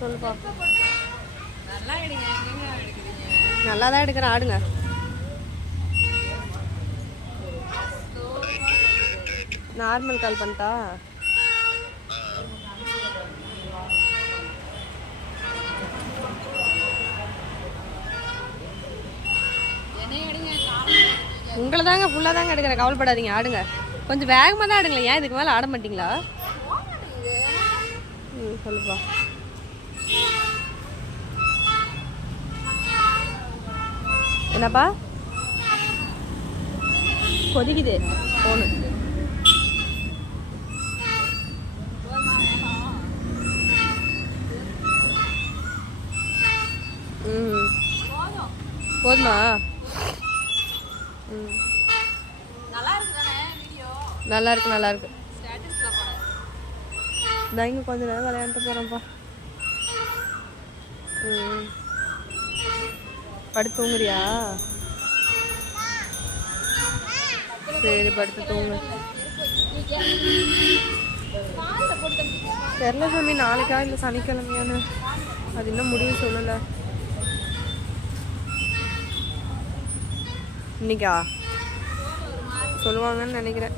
சொல்லுப்பா. நல்லா தான் எடுக்கிறேன், ஆடுங்க. நார்மல் கால் பண்ணிட்டா? உங்களை தாங்க ஃபுல்லாக தாங்க எடுக்கிறேன், கவலைப்படாதீங்க, ஆடுங்க. கொஞ்சம் வேகமாக தான் ஆடுங்களேன். ஏன் இதுக்கு மேலே ஆட மாட்டிங்களா? சொல்லுப்பா. என்னப்பா கொதிக்குது போனு? போதுமா? நல்லா இருக்கு, நல்லா இருக்கு. நான் இங்கே கொஞ்ச நேரம் விளையாண்டு போகிறேன்ப்பா. படுத்து தூங்குறியா? சரி, படுத்து தூங்கு. தெரில சாமி, நாளைக்கா இல்லை சனிக்கிழமையானு அது இன்னும் முடிவு சொல்லலை. இன்னைக்கா சொல்லுவாங்கன்னு நினைக்கிறேன்.